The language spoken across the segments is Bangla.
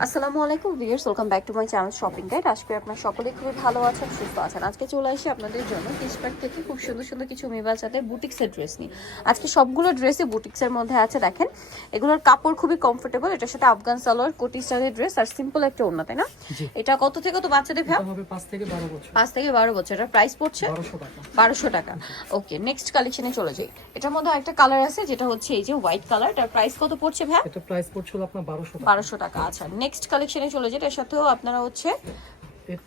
আসসালামু আলাইকুম viewers welcome back to my channel shopping guide আজকে আপনার সকলে খুবই ভালো আছেন সুস্থ আছেন। আজকে চলে আসি আপনাদের জন্য টিসপার্ক থেকে খুব সুন্দর সুন্দর কিছু মেয়ে বাচ্চাদের বুটিক্সের ড্রেস নিয়ে। আজকে সবগুলো ড্রেসই বুটিক্সের মধ্যে আছে দেখেন। এগুলোর কাপড় খুবই কমফোর্টেবল এটার সাথে আফগান সালোয়ার কোটি স্টাইলের ড্রেস আর সিম্পল একটা ওড়না তাই না? এটা কত থেকে কত বাচ্চাদের ভ্যা হবে পাঁচ থেকে বারো বছর। পাঁচ থেকে বারো বছর। এটার প্রাইস পড়ছে? বারোশো টাকা। বারোশো টাকা। ওকে নেক্সট কালেকশনে চলে যাই। এটার মধ্যে একটা কালার আছে যেটা হচ্ছে এই যে হোয়াইট কালার এটার প্রাইস কত পড়ছে ভ্যা এটা প্রাইস পড়ছিল আপনার বারোশো টাকা। বারোশো টাকা আচ্ছা। নেক্সট কালেকশনে চলে যায় এটার সাথেও আপনারা হচ্ছে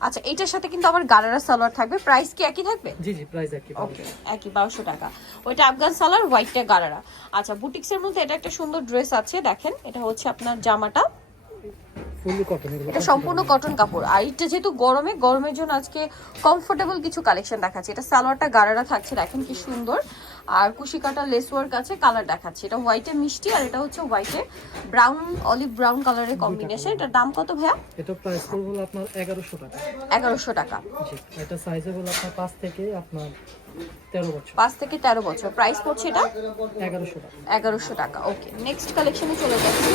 আচ্ছা এইটার সাথে কিন্তু আবার গারারা সালোয়ার থাকবে। প্রাইস কি একই থাকবে? জি জি প্রাইস একই ওকে একই বারোশো টাকা। ওইটা আফগান সালোয়ার হোয়াইটটা গারারা। আচ্ছা বুটিক্সের মধ্যে এটা একটা সুন্দর ড্রেস আছে দেখেন এটা হচ্ছে আপনার জামাটা। এটা সম্পূর্ণ কটন কাপড়। আর এটা যেহেতু গরমে গরমের জন্য আজকে কমফোর্টেবল কিছু কালেকশন দেখাচ্ছে। এটা সালোয়ারটা গারারা থাকছে দেখেন কি সুন্দর। আর কুশি কাটা লেস ওয়ার্ক আছে কালার দেখাচ্ছি। এটা হোয়াইটে মিষ্টি আর এটা হচ্ছে হোয়াইটে ব্রাউন অলিভ ব্রাউন কালারের কম্বিনেশন এটার দাম কত ভাইয়া? এটা প্রাইস পড়বে আপনার এগারোশো টাকা। এগারোশো টাকা। জি এটা সাইজে হলো আপনার পাঁচ থেকে আপনার তেরো বছর। পাঁচ থেকে তেরো বছর। প্রাইস পড়ছে এটা? এগারোশো টাকা। এগারোশো টাকা ওকে নেক্সট কালেকশনে চলে যাচ্ছি।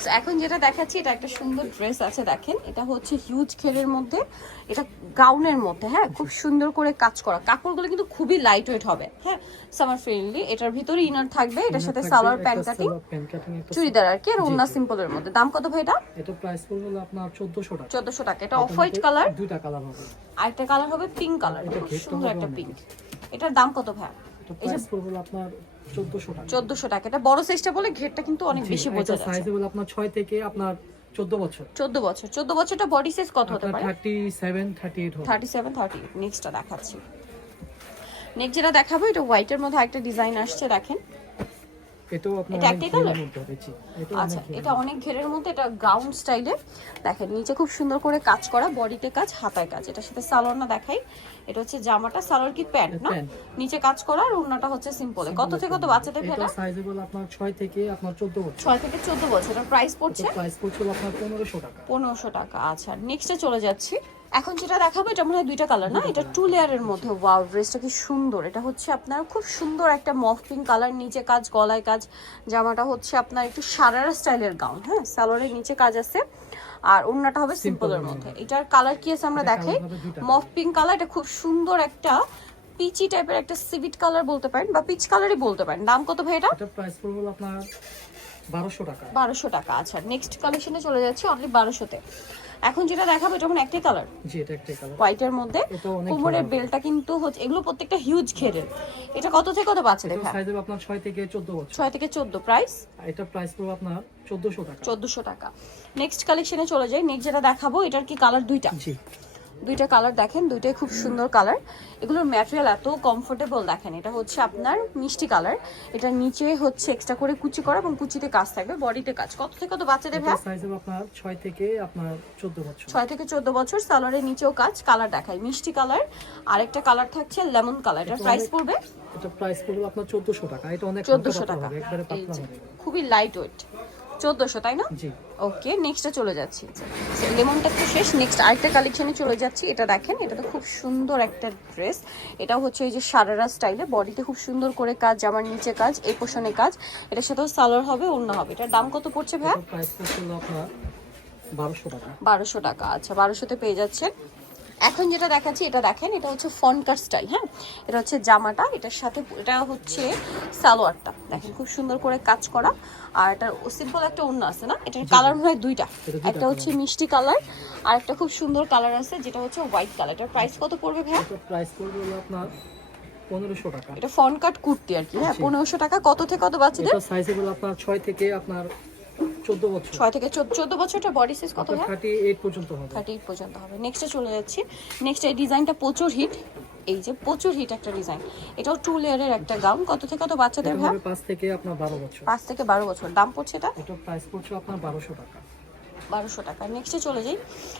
So, এখন যেটা দেখাচ্ছি এটা একটা সুন্দর ড্রেস আছে দেখেন। এটা হচ্ছে হিউজ ঘেরের মধ্যে। এটা গাউনের মধ্যে হ্যাঁ? খুব সুন্দর করে কাজ করা। কাপড়গুলো কিন্তু খুবই লাইট ওয়েট হবে হ্যাঁ? সামার ফ্রেন্ডলি এটার ভিতরে ইনার থাকবে এটার সাথে সালোয়ার প্যান্ট কাটিং চুড়িদার আর কি আর ওন্না সিম্পলের মধ্যে। দাম কত ভাই এটা? এটা প্রাইস পড়বে হলো আপনার চোদ্দশো টাকা। চোদ্দশো টাকা। এটা অফ হোয়াইট কালার দুইটা কালার হবে। আরেকটা কালার হবে পিঙ্ক কালার খুব সুন্দর একটা পিঙ্ক এটার দাম কত ভাই? আপনার টাকা। টাকা। এটা বড় সাইজটা বলে ঘেরটা কিন্তু অনেক বেশি বোঝা যাচ্ছে। সাইজে হলো আপনার ছয় থেকে আপনার চোদ্দ বছর। চোদ্দ বছর। চোদ্দ বছরটা বডি সাইজ কত হতে পারে? থার্টি সেভেন থার্টি এইট হবে। থার্টি সেভেন থার্টি নেক্সটটা দেখাচ্ছি। নেক্সট যেটা দেখাবো এটা হোয়াইটের মধ্যে একটা ডিজাইন আসছে দেখেন। এটাও আপনার এটা অনেক একটাই ঘেরের মধ্যে এটা আচ্ছা এটা অনেক ঘেরের মধ্যে এটা গ্রাউন্ড স্টাইলে দেখেন নিচে খুব সুন্দর করে কাজ করা বডিতে কাজ হাতায় কাজ। এটার সাথে সালোয়ার না দেখাই। এটা হচ্ছে জামাটা সালোয়ার কি প্যান্ট না? নিচে কাজ করা আর ওড়নাটা হচ্ছে সিম্পলে কত থেকে কত বাচ্চাদের এটা সাইজেবল আপনার ছয় থেকে আপনার চোদ্দ বছর। ছয় থেকে চোদ্দ বছর। এটার প্রাইস পড়ছে? প্রাইস পড়ছিল আপনার পনেরোশো টাকা। পনেরোশো টাকা আচ্ছা। নেক্সটে চলে যাচ্ছি। এখন যেটা দেখাবো এটা মনে হয় দুইটা কালার না? এটা টু লেয়ারের মধ্যে। ওয়াও ড্রেসটা কি সুন্দর। এটা হচ্ছে আপনার খুব সুন্দর একটা মফ পিঙ্ক কালার নিচে কাজ গলায় কাজ। জামাটা হচ্ছে আপনার একটু সারারা স্টাইলের গাউন হ্যাঁ? সালোয়ারের নিচে কাজ আছে। আর অন্যটা হবে সিম্পলের মধ্যে। এটার কালার কি আছে আমরা দেখাই। মফ পিঙ্ক কালার এটা খুব সুন্দর একটা পিচি টাইপের একটা সিভিট কালার বলতে পারেন বা পিচ কালারই বলতে পারেন। দাম কত ভাই এটা? এটা প্রাইস পড়বে আপনার বারোশো টাকা। বারোশো টাকা আচ্ছা। নেক্সট কালেকশনে চলে যাচ্ছে অনলি বারোশোতে। এখন যেটা দেখাবো এটা একটাই কালার জি এটা একটাই কালার হোয়াইটের মধ্যে কোমরের। বেলটা কিন্তু হচ্ছে এগুলো প্রত্যেকটা হিউজ ঘেরের এটা কত থেকে কত পাচ্ছে দেখা? সাইজ হবে আপনার 6 থেকে চোদ্দ বছর। 6 থেকে চোদ্দ প্রাইস আর এটা প্রাইস পড়বে আপনার 1400 টাকা। 1400 টাকা। নেক্সট কালেকশনে চলে যাই। নেক্সট যেটা দেখাবো এটার কি কালার দুইটা? জি। দুইটা কালার দেখেন দুইটাই খুব সুন্দর কালার। এগুলোর ম্যাটেরিয়াল এত কমফোর্টেবল দেখেন এটা হচ্ছে আপনার মিষ্টি কালার। এটা নিচে হচ্ছে এক্সট্রা করে কুচি করা এবং কুচিতে কাজ থাকবে বডিতে কাজ। কত থেকে কত বাচ্চাদের ভাই? সাইজেবল আপনার ছয় থেকে আপনার চোদ্দ বছর। ছয় থেকে চোদ্দ বছর সালোয়ারের নিচেও কাজ কালার দেখায় মিষ্টি কালার আরেকটা কালার থাকছে লেমন কালার এটা প্রাইস পড়বে? এটা প্রাইস পড়বে আপনার চোদ্দশো টাকা। এটা অনেক চোদ্দশো হালকা টাকা। খুবই লাইট ওয়েট চোদ্দশো তাই না? জি। ওকে নেক্সটে চলে যাচ্ছি। লেমনটা তো শেষ। নেক্সট আরেকটা কালেকশনে চলে যাচ্ছি। এটা দেখেন এটা তো খুব সুন্দর একটা ড্রেস এটা হচ্ছে এই যে সারারা স্টাইলে বডিতে খুব সুন্দর করে কাজ জামার নিচে কাজ এই পোষণে কাজ। এটার সাথেও সালোয়ার হবে অন্য হবে। এটার দাম কত পড়ছে ভাই বারোশো টাকা। বারোশো টাকা। আচ্ছা বারোশোতে পেয়ে যাচ্ছেন। এখন যেটা দেখাচ্ছি এটা দেখেন এটা হচ্ছে ফন কাট স্টাইল হ্যাঁ? এটা হচ্ছে জামাটা এটার সাথে এটা হচ্ছে সালোয়ারটা। দেখেন খুব সুন্দর করে কাজ করা। আর এটা সিম্পল একটা অন্য আছে না? এটার কালার মনে হয় দুইটা। একটা হচ্ছে মিষ্টি কালার আর একটা খুব সুন্দর কালার আছে যেটা হচ্ছে হোয়াইট কালার এটার প্রাইস কত পড়বে ভাইয়া? প্রাইস পড়বে হলো আপনার পনেরোশো টাকা। এটা ফন কাট কুর্তি আর কি হ্যাঁ? পনেরোশো টাকা। কত থেকে কত বাচ্চাদের? সাইজেবল আপনার ছয় থেকে আপনার চোদ্দ বছর। ছয় থেকে চোদ্দ বছরটা বডি সাইজ কত থার্টি এইট পর্যন্ত হবে। থার্টি এইট পর্যন্ত হবে। নেক্সটে চলে যাচ্ছি। নেক্সট এই ডিজাইনটা প্রচুর হিট এই যে প্রচুর হিট একটা ডিজাইন এটাও টু লেয়ারের একটা গাউন কত থেকে কত বাচ্চাদের ভাই? হবে পাঁচ থেকে আপনার বারো বছর। পাঁচ থেকে বারো বছর। দাম পড়ছে এটা? এটা প্রাইস পড়ছে আপনার বারোশো টাকা। বারোশো টাকা। নেক্সটে চলে যাই।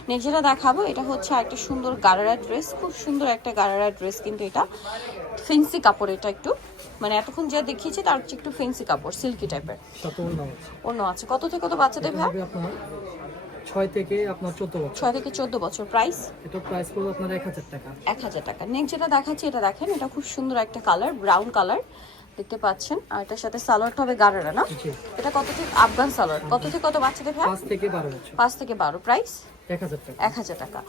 নেক্সট যেটা দেখাবো এটা হচ্ছে একটা সুন্দর গারারা ড্রেস খুব সুন্দর একটা গারারা ড্রেস কিন্তু এটা। ফেন্সি কাপড় এটা একটু। মানে এতক্ষণ যা দেখিয়েছি তার হচ্ছে একটু ফেন্সি কাপড় সিল্কি টাইপের অন্য আছে। কত থেকে কত বাচ্চাদের ভাই? ছয় থেকে আপনার চোদ্দ বছর। ছয় থেকে চোদ্দ বছর। প্রাইস এটা প্রাইস পড়বে আপনার এক হাজার টাকা। এক হাজার টাকা। নেক্সট যেটা দেখাচ্ছি এটা দেখেন এটা খুব সুন্দর একটা কালার ব্রাউন কালার দেখতে পাচ্ছেন। আর এটার সাথে সালোয়ারটা হবে গারারা না? এটা কত থেকে? আফগান সালোয়ার কত থেকে কত বাচ্চাদের ভাই? পাঁচ থেকে বারো বছর। পাঁচ থেকে বারো। প্রাইস এক হাজার টাকা।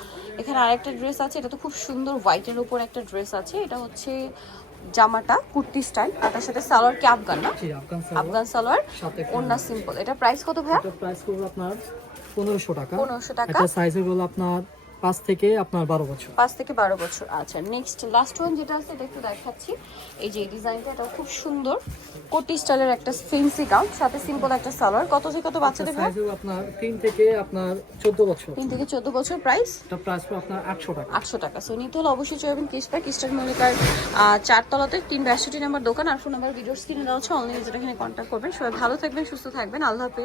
এখানে আরেকটা ড্রেস আছে এটা তো খুব সুন্দর হোয়াইটের উপর একটা ড্রেস আছে। এটা হচ্ছে জামাটা কুর্তি স্টাইল আর তার সাথে সালোয়ার কি আফগান না? আফগান সালোয়ার ওন্না সিম্পল এটা প্রাইস কত ভাইয়া? প্রাইস করব আপনার পনেরোশো টাকা। পনেরোশো টাকা। সাইজ হলো আপনার পাঁচ থেকে আপনার বারো বছর। পাঁচ থেকে বারো বছর আচ্ছা নেক্সট লাস্ট ওয়ান যেটা আছে এটা একটু দেখাচ্ছি। এই যে ডিজাইনটা এটা খুব সুন্দর। কোটি স্টাইলের একটা ফেন্সি গাউন সাথে সিম্পল একটা সালোয়ার। কত থেকে কত বাচ্চাদের ভাই? সাইজ আপনার তিন থেকে আপনার চোদ্দ বছর। তিন থেকে চোদ্দ বছর প্রাইস এটা প্রাইস আপনার আটশো টাকা। আটশো টাকা। সো নিতে হলে অবশ্যই চলবেন কিসপার কিস্টার মল্লিকার চারতলাতে তিন ব্যস্তটি নাম্বার দোকান। আর ফোন নাম্বার ভিডিওস কিনে দেওয়া হচ্ছে অনলাইনে যেটা এখানে কন্ট্যাক্ট করবেন। সবাই ভালো থাকবেন সুস্থ থাকবেন। আল্লাহ হাফেজ।